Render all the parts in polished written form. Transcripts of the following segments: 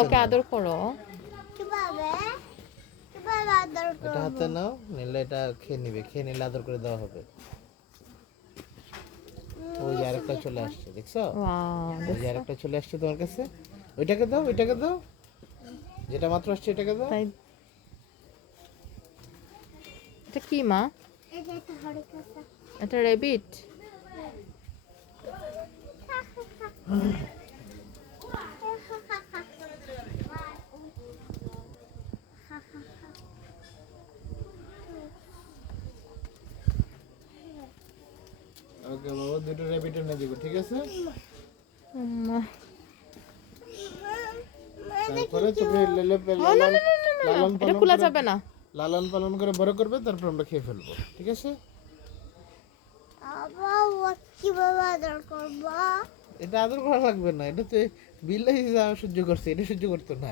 ওকে আদর করো। এটা হাতে নাও, নিলে এটা খেয়ে নিবে, খেয়ে নিলে আদর করে দেওয়া হবে। ওই যে আরেকটা চলে আসছে, দেখছো? ওয়াও, ওই যে আরেকটা চলে আসছে তোমার কাছে। ওইটাকে দাও, ওইটাকে দাও, যেটা মাত্র আসছে এটাকে দাও। তাই এটা কি মা? এটা রেবিট? ওকে বাবা, দুটো র্যাবিট এনে দিব, ঠিক আছে? তারপরে তুমি লালন এটা পালন খোলা করে, যাবে না। লালন পালন করে বড় করবে, তারপর আমরা খেয়ে ফেলবো, ঠিক আছে? এটা আদর করা লাগবে না, এটা তো বিল্লাহি যা সহ্য করছে, এটা সহ্য করতো না।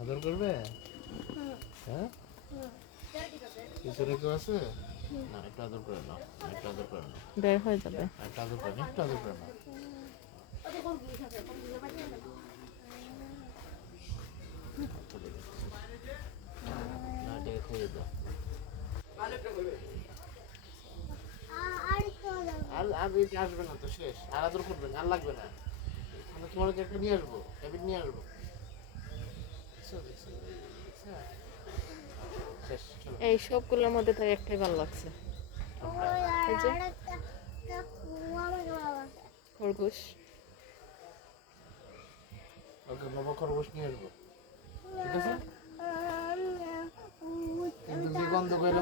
আদর করবে? হ্যাঁ, ভিতরে কেউ আছে? না, একটু আদর করে নাও, একটু আদর করে নাও, বের হয়ে যাবে। একটু আদর করে নাও, একটু আদর করে নাও। না, এটাকে খেয়ে দাও। আর এটা আসবে না তো, শেষ। আর আদর করবেন, আর লাগবে না। আমি তোমার একটা নিয়ে আসবো, র্যাবিট নিয়ে আসবো। দেখছো, দেখছো, দেখছো? শেষ, চলো। এই সবগুলোর মধ্যে তার একটাই ভালো লাগছে, এই যে খরগোশ। ওকে বাবা, খরগোশ নিয়ে আসবো, ঠিক আছে? কিন্তু কি গন্ধ করে